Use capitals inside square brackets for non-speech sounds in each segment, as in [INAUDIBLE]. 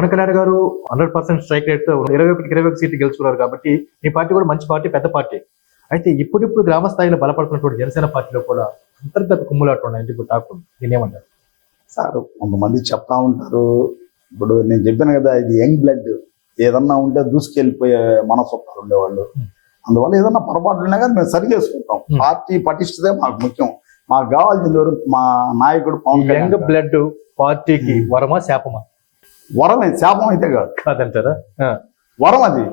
పవన్ కళ్యాణ్ గారు hundred percent strike రేట్తో ఇరవై ఒకటి ఇరవై ఒకటి సీట్లు గెలుచుకున్నారు కాబట్టి మీ పార్టీ కూడా మంచి పార్టీ పెద్ద పార్టీ. అయితే ఇప్పుడిప్పుడు గ్రామ స్థాయిలో బలపడుతున్నటువంటి జనసేన పార్టీలో కూడా అంతర్గత కుమ్ములాట్లు ఉన్నాయి. ఎందుకు తాకుండా దీని ఏమంటారు? సార్ కొంతమంది చెప్తా ఉంటారు. ఇప్పుడు నేను చెప్పాను కదా ఇది యంగ్ బ్లడ్. ఏదన్నా ఉంటే దూసుకెళ్ళిపోయే మనసొత్తారు ఉండేవాళ్ళు. అందువల్ల ఏదన్నా పొరపాటు ఉన్నా కానీ మేము సరి చేసుకుంటాం. పార్టీ పటిష్టతే మాకు ముఖ్యం. మాకు కావాల్సింది ఎవరు? మా నాయకుడు పవన్ యంగ్. బ్లడ్ పార్టీకి. వరమా శాపమా? వరమే శాపం అయితే కాదు. కాదంటారా వరం అది.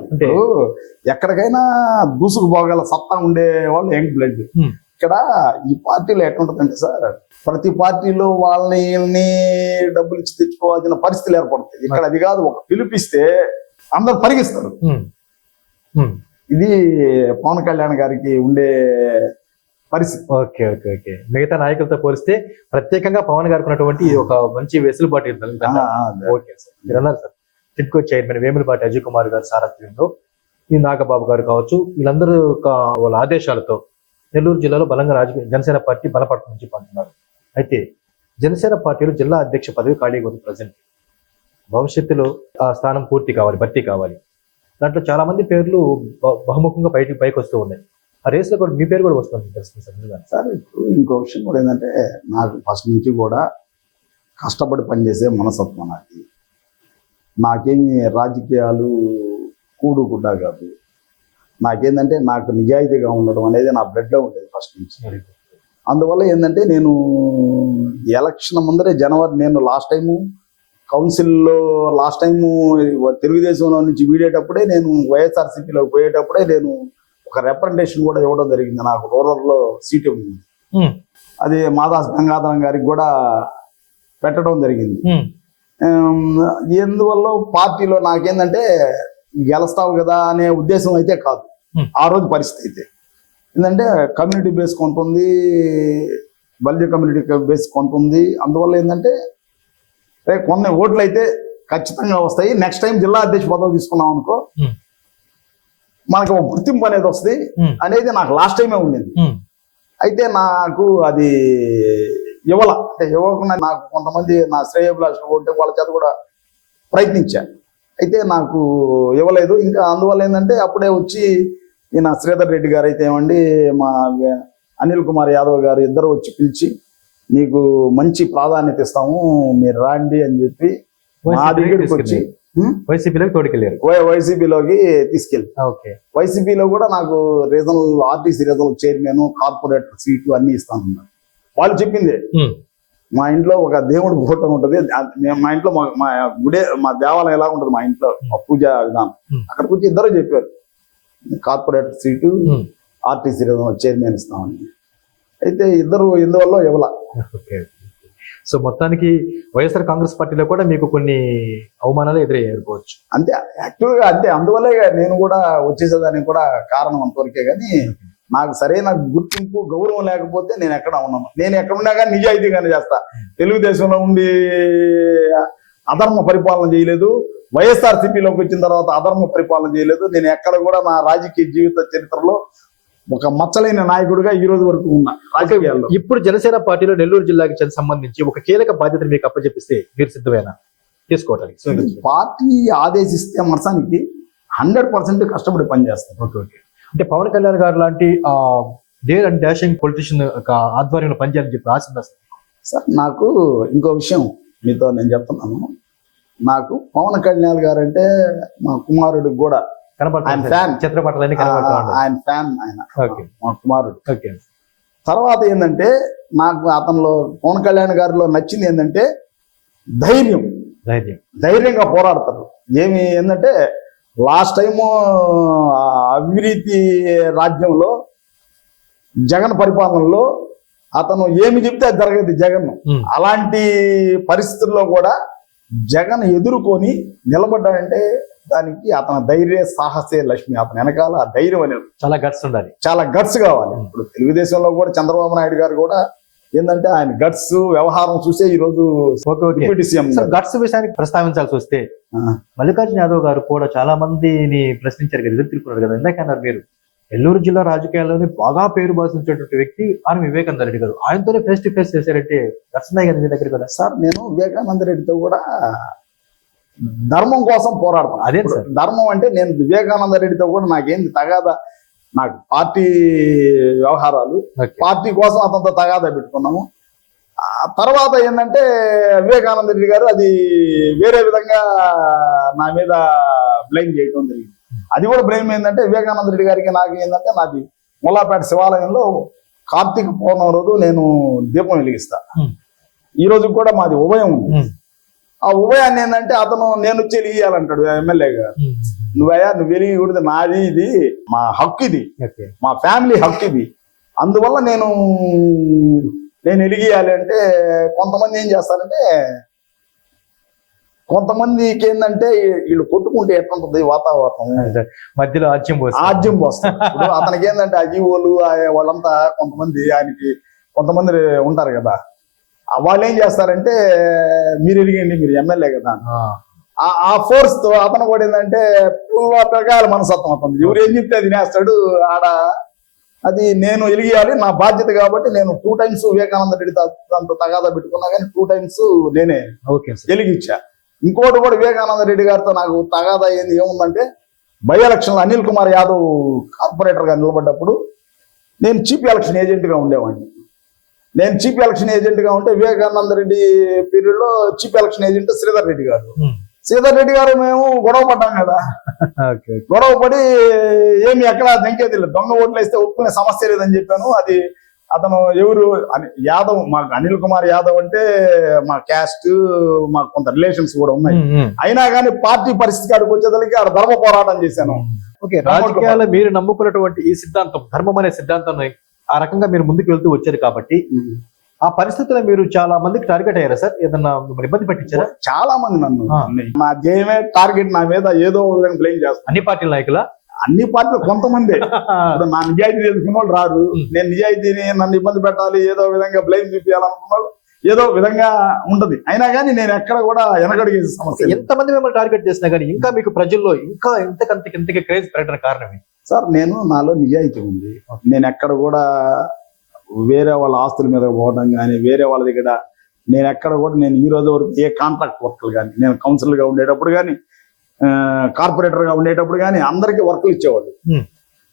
ఎక్కడికైనా దూసుకుపోగల సత్తా ఉండే వాళ్ళు యంగ్ బ్లడ్. ఇక్కడ ఈ పార్టీలో ఎట్లుంటుందంటే సార్ ప్రతి పార్టీలో వాళ్ళని వీళ్ళని డబ్బులు ఇచ్చి తెచ్చుకోవాల్సిన పరిస్థితులు ఏర్పడతాయి. ఇక్కడ అది కాదు ఒక పిలిపిస్తే అందరు పరిగిస్తారు. ఇది పవన్ కళ్యాణ్ గారికి ఉండే పరిస్థితి ఓకే ఓకే ఓకే. మిగతా నాయకులతో పోలిస్తే ప్రత్యేకంగా పవన్ గారికి ఉన్నటువంటి ఒక మంచి వెసులుబాటు ఓకే సార్. మీరు అన్నారు sir. TIDCO chairman Vemulapati Ajay Kumar గారి సారథ్యంలో ఈ నాగబాబు గారు కావచ్చు వీళ్ళందరూ ఒక వాళ్ళ ఆదేశాలతో నెల్లూరు జిల్లాలో బలంగా రాజకీయ జనసేన పార్టీ బలపడుతుందని చెప్పి అంటున్నారు అయితే జనసేన పార్టీలో జిల్లా అధ్యక్ష పదవి ఖాళీగా ఉంది ప్రజెంట్. భవిష్యత్తులో ఆ స్థానం పూర్తి కావాలి భర్తీ కావాలి. దాంట్లో చాలా మంది పేర్లు బహుముఖంగా బయటికి పైకి వస్తూ ఉన్నాయి. ఆ రేస్లో కూడా మీ పేరు కూడా వస్తుంది తెలుస్తుంది సార్. సార్ ఇప్పుడు ఇంకో విషయం కూడా ఏంటంటే నాకు ఫస్ట్ నుంచి కూడా కష్టపడి పనిచేసే మనసత్వం నాకు నాకేమి రాజకీయాలు కూడు గుడ్డ కాదు. నాకేంటంటే నాకు నిజాయితీగా ఉండడం అనేది నా బ్లడ్లో ఉండేది ఫస్ట్ నుంచి. అందువల్ల ఏంటంటే నేను ఎలక్షన్ ముందరే జనవరి నేను లాస్ట్ టైము కౌన్సిల్లో లాస్ట్ టైము తెలుగుదేశంలో నుంచి వీడేటప్పుడే నేను వైఎస్ఆర్సీపీలోకి పోయేటప్పుడే నేను ఒక రిప్రజెంటేషన్ కూడా ఇవ్వడం జరిగింది. నాకు రూరల్లో సీటు ఉంది అది మాదాస్ గంగాధరం గారికి కూడా పెట్టడం జరిగింది. ఎందువల్ల పార్టీలో నాకేందంటే గెలుస్తావు కదా అనే ఉద్దేశం అయితే కాదు. ఆ రోజు పరిస్థితి అయితే. ఏంటంటే కమ్యూనిటీ బేస్ కొంత ఉంది బల్జ కమ్యూనిటీ బేస్ కొంత ఉంది. అందువల్ల ఏంటంటే కొన్ని ఓట్లు అయితే ఖచ్చితంగా వస్తాయి. నెక్స్ట్ టైం జిల్లా అధ్యక్ష పదవి తీసుకున్నాం అనుకో. మనకు ఒక గుర్తింపు అనేది వస్తుంది అనేది నాకు లాస్ట్ టైమే ఉండింది. అయితే నాకు అది ఇవ్వాల. అంటే ఇవ్వకుండా నాకు కొంతమంది నా శ్రేయభిలాషులు ఉంటే వాళ్ళ చేత కూడా ప్రయత్నించా. అయితే నాకు ఇవ్వలేదు. ఇంకా అందువల్ల ఏంటంటే అప్పుడే వచ్చి ఈయన శ్రీధర్ రెడ్డి గారు అయితే ఏమండి మా అనిల్ కుమార్ యాదవ్ గారు ఇద్దరు వచ్చి పిలిచి నీకు మంచి ప్రాధాన్యత ఇస్తాము మీరు రాండి అని చెప్పి మా దగ్గరికి వచ్చి. వైసీపీలోకి తోడుకెళ్ళారు. వై- వైసీపీలోకి తీసుకెళ్ళి. ఓకే వైసీపీలో కూడా నాకు regional RTC regional chairman corporator seat అన్ని ఇస్తానన్నారు. వాళ్ళు చెప్పింది. ఉమ్, మా ఇంట్లో ఒక దేవుడి ఫోటో ఉంటుంది. మా ఇంట్లో మా- గుడే మా దేవాలయం ఎలా ఉంటుంది మా ఇంట్లో? మా పూజ విధానం. Hmm. అక్కడికి వచ్చి ఇద్దరు చెప్పారు. Corporator seat RTC regional chairman ఇస్తామని. అయితే ఇద్దరు ఎందువల్ల ఇవ్వాల ఓకే సో మొత్తానికి వైఎస్ఆర్ కాంగ్రెస్ పార్టీలో కూడా మీకు కొన్ని అవమానాలు ఎదురయ్యారుకోవచ్చు అంతే యాక్చువల్గా అంతే. అందువల్లే నేను కూడా వచ్చేసేదానికి కూడా కారణం అంతవరకే. కానీ నాకు సరైన గుర్తింపు గౌరవం లేకపోతే నేను ఎక్కడ ఉన్నాను? నేను ఎక్కడ ఉన్నా కానీ నిజాయితీగానే చేస్తా. తెలుగుదేశంలో ఉండి అధర్మ పరిపాలన చేయలేదు. వైఎస్ఆర్ సిపిలోకి వచ్చిన తర్వాత అధర్మ పరిపాలన చేయలేదు. నేను ఎక్కడ కూడా నా రాజకీయ జీవిత చరిత్రలో ఒక మచ్చలేని నాయకుడిగా ఈ రోజు వరకు ఉన్నా రాజకీయాల్లో. ఇప్పుడు జనసేన పార్టీలో నెల్లూరు జిల్లాకి సంబంధించి ఒక కీలక బాధ్యతను మీకు అప్పచెప్పిస్తే మీరు సిద్ధమేనా? తీసుకోవటానికి పార్టీ ఆదేశిస్తే మరసానికి హండ్రెడ్ పర్సెంట్ కష్టపడి పనిచేస్తాను ఓకే ఓకే. అంటే పవన్ కళ్యాణ్ గారు లాంటి డేర్ అండ్ డాషింగ్ పొలిటీషియన్ ఆధ్వర్యంలో పనిచేయాలని చెప్పి ఆశ? సార్ నాకు ఇంకో విషయం మీతో నేను చెప్తున్నాను. నాకు పవన్ కళ్యాణ్ గారు అంటే మా కుమారుడికి కూడా కనబడుతుంది. చిత్రపటాలన్నీ ఉన్నాయి ఆయన ఫ్యాన్ ఆయన. ఓకే కుమారుడు. ఓకే తర్వాత ఏంటంటే నాకు అతనిలో పవన్ కళ్యాణ్ గారిలో నచ్చింది ఏంటంటే ధైర్యం. ధైర్యం. ధైర్యంగా పోరాడతారు. ఏమి ఏంటంటే లాస్ట్ టైము అవినీతి రాజ్యంలో జగన్ పరిపాలనలో అతను ఏమి చెప్తే అది జరగదు జగన్. ఉమ్, అలాంటి పరిస్థితుల్లో కూడా జగన్ ఎదుర్కొని నిలబడ్డాడంటే దానికి అతని ధైర్య సాహసే లక్ష్మి. అతని వెనకాల ఆ ధైర్యం అనేది చాలా గట్స్ ఉండాలి. చాలా గట్స్ కావాలి. ఇప్పుడు తెలుగుదేశంలో కూడా చంద్రబాబు నాయుడు గారు కూడా ఏంటంటే ఆయన గట్స్ వ్యవహారం చూసే ఈ రోజు గట్స్ విషయానికి ప్రస్తావించాల్సి వస్తే మల్లికార్జున యాదవ్ గారు కూడా చాలా మందిని ప్రశ్నించారు కదా ఎదురు తిరుగుతున్నారు కదా. ఇందాక అన్నారు మీరు. నెల్లూరు జిల్లా రాజకీయాల్లోనే బాగా పేరు బాధించేటువంటి వ్యక్తి ఆయన వివేకానంద రెడ్డి గారు. ఆయనతోనే ఫేస్ టు ఫేస్ చేశారంటే కదా మీ దగ్గర కదా సార్ నేను వివేకానంద రెడ్డితో కూడా ధర్మం కోసం పోరాడతాను అదే. ధర్మం అంటే నేను వివేకానంద రెడ్డితో కూడా నాకేంది తగాదా నాకు పార్టీ వ్యవహారాలు. పార్టీ కోసం అతనితో తగాదా పెట్టుకున్నాము తర్వాత ఏంటంటే వివేకానంద రెడ్డి గారు అది వేరే విధంగా నా మీద బ్లేమ్ చేయడం జరిగింది అది కూడా బ్లేమ్ ఏంటంటే వివేకానంద రెడ్డి గారికి నాకు ఏంటంటే నాది ముల్లాపేట శివాలయంలో కార్తీక పౌర్ణమి రోజు నేను దీపం వెలిగిస్తా. ఈ రోజు కూడా మాది ఉభయం ఉంది. ఆ ఉభయాన్ని ఏంటంటే అతను నేను వచ్చి వెలిగియాలంటాడు ఎమ్మెల్యే గారు. నువ్వయ్యా నువ్వు వెలిగకూడదు నాది ఇది మా హక్కు ఇది. మా ఫ్యామిలీ హక్కు ఇది. అందువల్ల నేను నేను ఎలిగియాలి అంటే కొంతమంది ఏం చేస్తారంటే కొంతమందికి ఏంటంటే వీళ్ళు కొట్టుకుంటే ఎట్లుంటుంది వాతావరణం. మధ్యలో ఆజ్యం ఆజ్యం ఇప్పుడు అతనికి ఏంటంటే అజీవోలు వాళ్ళంతా కొంతమంది ఆయనకి కొంతమంది ఉంటారు కదా. వాళ్ళు ఏం చేస్తారంటే మీరు ఎలిగండి మీరు ఎమ్మెల్యే కదా. ఆ. ఫోర్స్తో అతను కూడా ఏంటంటే ప్రకాల మనసత్వం అతను ఎవరు ఏం చెప్తే అది నేస్తాడు ఆడ అది నేను ఎలిగియాలి నా బాధ్యత కాబట్టి నేను టూ టైమ్స్ వివేకానంద రెడ్డి దాంతో తగాదా పెట్టుకున్నా కానీ టూ టైమ్స్ నేనే ఓకే వెలిగించా ఇంకోటి కూడా వివేకానంద రెడ్డి గారితో నాకు తగాదా ఏంది ఏముందంటే బై ఎలక్షన్ అనిల్ కుమార్ యాదవ్ కార్పొరేటర్గా నిలబడ్డప్పుడు నేను చీఫ్ ఎలక్షన్ ఏజెంట్గా ఉండేవాడిని. నేను చీఫ్ ఎలక్షన్ ఏజెంట్గా ఉంటే వివేకానంద రెడ్డి పీరియడ్లో chief election agent Sridhar Reddy గారు. శ్రీధర్ రెడ్డి గారు మేము గొడవ పడ్డాం కదా. గొడవ పడి ఏమి ఎక్కడ దంకేది లేదు. దొంగ ఓట్లు వేస్తే ఒప్పుకునే సమస్య లేదని చెప్పాను. అది అతను ఎవరు? యాదవ్ మాకు అనిల్ కుమార్ యాదవ్ అంటే మా క్యాస్ట్ మాకు కొంత రిలేషన్స్ కూడా ఉన్నాయి. అయినా కానీ పార్టీ పరిస్థితి కాడికి వచ్చేదానికి ఆడ ధర్మ పోరాటం చేశాను. ఓకే. రాజకీయాల్లో మీరు నమ్ముకున్నటువంటి ఈ సిద్ధాంతం ధర్మం అనే సిద్ధాంతాన్ని ఆ రకంగా మీరు ముందుకు వెళ్తూ వచ్చారు కాబట్టి ఆ పరిస్థితుల్లో మీరు చాలా మందికి టార్గెట్ అయ్యారా సార్? ఏదన్నా మిమ్మల్ని ఇబ్బంది పెట్టించారా? చాలా మంది నన్ను. నా ధ్యేయమే టార్గెట్ నా మీద ఏదో ఒక విధంగా బ్లేమ్ చేస్తాను అన్ని పార్టీల నాయకుల? అన్ని పార్టీలు కొంతమంది. [LAUGHS] నా నిజాయితీ తెలుసుకున్న వాళ్ళు రారు. నేను నిజాయితీని నన్ను ఇబ్బంది పెట్టాలి ఏదో విధంగా బ్లేమ్ చూపించాలనుకున్న వాళ్ళు ఏదో విధంగా ఉంటది. అయినా కానీ నేను ఎక్కడ కూడా వెనకడిగేసే సమస్య. ఎంతమంది మిమ్మల్ని టార్గెట్ చేసినా కానీ ఇంకా మీకు ప్రజల్లో ఇంకా ఇంతకంతకి ఇంతకి క్రేజ్ పెరగడానికి కారణం ఏంటి? సార్ నేను నాలో నిజాయితీ ఉంది. నేను ఎక్కడ కూడా వేరే వాళ్ళ ఆస్తుల మీద పోవడం కానీ వేరే వాళ్ళ దగ్గర నేను ఎక్కడ కూడా నేను ఈ రోజు వరకు ఏ కాంట్రాక్ట్ వర్క్లు కానీ నేను కౌన్సిలర్గా ఉండేటప్పుడు కానీ కార్పొరేటర్గా ఉండేటప్పుడు కానీ అందరికీ వర్క్లు ఇచ్చేవాళ్ళు.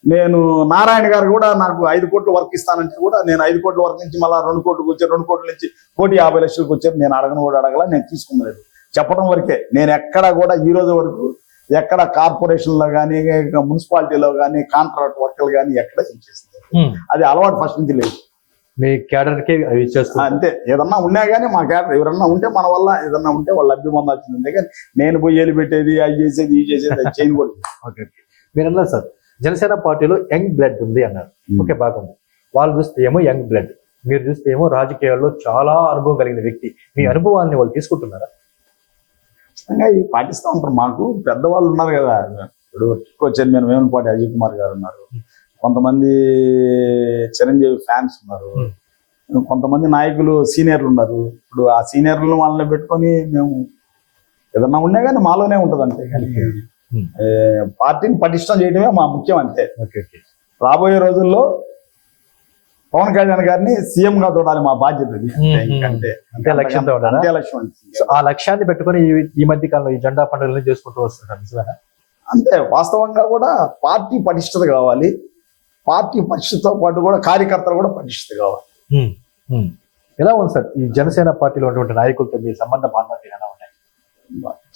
నేను నారాయణ గారు కూడా నాకు ఐదు కోట్లు వర్క్ ఇస్తానంటే కూడా నేను ఐదు కోట్ల వర్క్ నుంచి మళ్ళీ రెండు కోట్లకు వచ్చి రెండు కోట్ల నుంచి కోటి యాభై లక్షలకు వచ్చారు. నేను అడగను కూడా అడగల నేను తీసుకున్నది. చెప్పడం వరకే. నేను ఎక్కడ కూడా ఈ రోజు వరకు ఎక్కడ కార్పొరేషన్లో కానీ మున్సిపాలిటీలో కానీ కాంట్రాక్ట్ వర్క్లు కానీ ఎక్కడ చేస్తుంది. అది అలవాటు ఫస్ట్ నుంచి లేదు. మీ క్యాడర్కి అవి ఇచ్చేస్తారు అంతే. ఏదన్నా ఉన్నా కానీ మా క్యారెక్టర్ ఎవరన్నా ఉంటే మన వల్ల ఏదన్నా ఉంటే వాళ్ళు లబ్ధి పొందాల్సిందే కానీ నేను పోయి ఏలు పెట్టేది అవి చేసేది ఇవి చేసేది అది చేయకూడదు ఓకే [LAUGHS] ఓకే. మీరు అన్నారు సార్ జనసేన పార్టీలో యంగ్ బ్లడ్ ఉంది అన్నారు. ఓకే బాగుంది. వాళ్ళు చూస్తే ఏమో యంగ్ బ్లడ్. మీరు చూస్తే ఏమో రాజకీయాల్లో చాలా అనుభవం కలిగిన వ్యక్తి. మీ అనుభవాన్ని వాళ్ళు తీసుకుంటున్నారా? ఖచ్చితంగా ఇవి పాటిస్తూ ఉంటారు. మాకు పెద్దవాళ్ళు ఉన్నారు కదా. ఇప్పుడు టిక్కో చైర్మన్ వేమనపాటి అజయ్ కుమార్ గారు ఉన్నారు. కొంతమంది చిరంజీవి ఫ్యాన్స్ ఉన్నారు. కొంతమంది నాయకులు సీనియర్లు ఉన్నారు. ఇప్పుడు ఆ సీనియర్లను వాళ్ళని పెట్టుకొని మేము ఏదన్నా ఉన్నా కానీ మాలోనే ఉంటుంది అంతే కానీ పార్టీని పటిష్టం చేయడమే మా ముఖ్యం అంతే. రాబోయే రోజుల్లో పవన్ కళ్యాణ్ గారిని సీఎం గా చూడాలి మా బాధ్యత అది. అంతే, లక్ష్యం ఆ లక్ష్యాన్ని పెట్టుకొని ఈ- మధ్య కాలంలో ఈ జెండా పండుగలను చేసుకుంటూ వస్తున్నారు? అంతే వాస్తవంగా కూడా పార్టీ పటిష్టత కావాలి. పార్టీ పటిష్టతో పాటు కూడా కార్యకర్తలు కూడా పటిష్టత కావాలి. ఎలా ఉంది సార్? ఈ జనసేన పార్టీలో ఉన్నటువంటి నాయకులతో మీ సంబంధ బాంధవ్యాలు ఎలా ఉన్నాయి?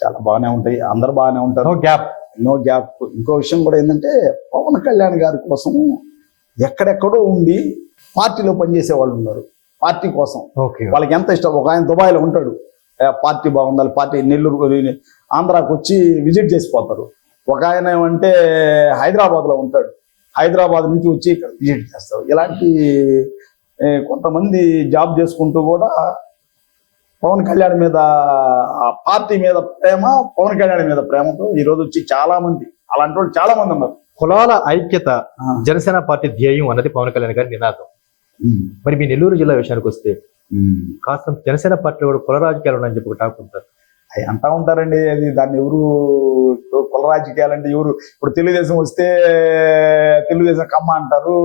చాలా బాగానే ఉంటాయి అందరు బాగానే ఉంటారు. నో గ్యాప్ నో గ్యాప్ ఇంకో విషయం కూడా ఏంటంటే పవన్ కళ్యాణ్ గారి కోసం ఎక్కడెక్కడో ఉండి పార్టీలో పనిచేసే వాళ్ళు ఉన్నారు. పార్టీ కోసం. ఓకే. వాళ్ళకి ఎంత ఇష్టం? ఒక ఆయన దుబాయ్లో ఉంటాడు. పార్టీ బాగుండాలి పార్టీ నెల్లూరు ఆంధ్రాకి వచ్చి విజిట్ చేసిపోతారు. ఒక ఆయన ఏమంటే హైదరాబాద్లో ఉంటాడు. హైదరాబాద్ నుంచి వచ్చి ఇక్కడ విజిట్ చేస్తారు. ఇలాంటి కొంతమంది జాబ్ చేసుకుంటూ కూడా పవన్ కళ్యాణ్ మీద ఆ పార్టీ మీద ప్రేమ పవన్ కళ్యాణ్ మీద ప్రేమతో ఈ రోజు వచ్చి చాలా మంది అలాంటి వాళ్ళు చాలా మంది ఉన్నారు. కులాల ఐక్యత. జనసేన పార్టీ ధ్యేయం అన్నది పవన్ కళ్యాణ్ గారి నినాదం. మరి మీ నెల్లూరు జిల్లా విషయానికి వస్తే. కాస్త జనసేన పార్టీలో కూడా కుల రాజకీయాలు ఉన్నాయని చెప్పి ఒక టాక్ ఉంటారు. అవి అంటా ఉంటారండి అది దాన్ని ఎవరు కుల రాజకీయాలంటే ఎవరు? ఇప్పుడు తెలుగుదేశం వస్తే తెలుగుదేశం కమ్మ అంటారు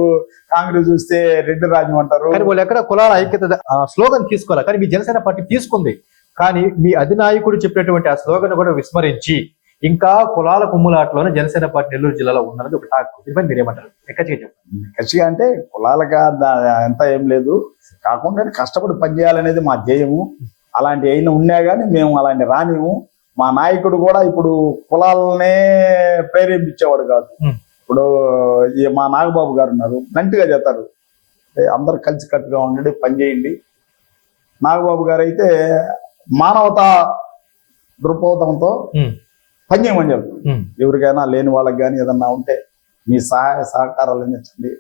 కాంగ్రెస్ వస్తే రెడ్డి రాజ్యం అంటారు. కానీ వాళ్ళు ఎక్కడ కులాల ఐక్యత స్లోగన్ తీసుకోవాలి. కానీ మీ జనసేన పార్టీ తీసుకుంది. కానీ మీ అధినాయకుడు చెప్పినటువంటి ఆ స్లోగన్ కూడా విస్మరించి ఇంకా కులాల కుమ్ములాటలోనే జనసేన పార్టీ నెల్లూరు జిల్లాలో ఉందన్నది ఒక టాక్ దీనిపై మీరు ఏమంటారు? ఎక్కడికి చెప్పండి. కసిగా అంటే కులాలుగా అంత ఏం లేదు. కాకుండా కష్టపడి పనిచేయాలనేది మా ధ్యేయము. అలాంటి అయినా ఉన్నా కానీ మేము అలాంటి రానిము మా నాయకుడు కూడా ఇప్పుడు కులాలనే ప్రేరేపించేవాడు కాదు. ఇప్పుడు మా నాగబాబు గారు ఉన్నారు. నంటిగా చేస్తారు. అందరు కలిసి కట్టుగా ఉండండి పని చేయండి. నాగబాబు గారు అయితే మానవతా దృక్పథంతో పని చేయమని చెప్తారు ఉమ్. ఎవరికైనా లేని వాళ్ళకి కానీ ఏదన్నా ఉంటే మీ సహాయ సహకారాలు అందించండి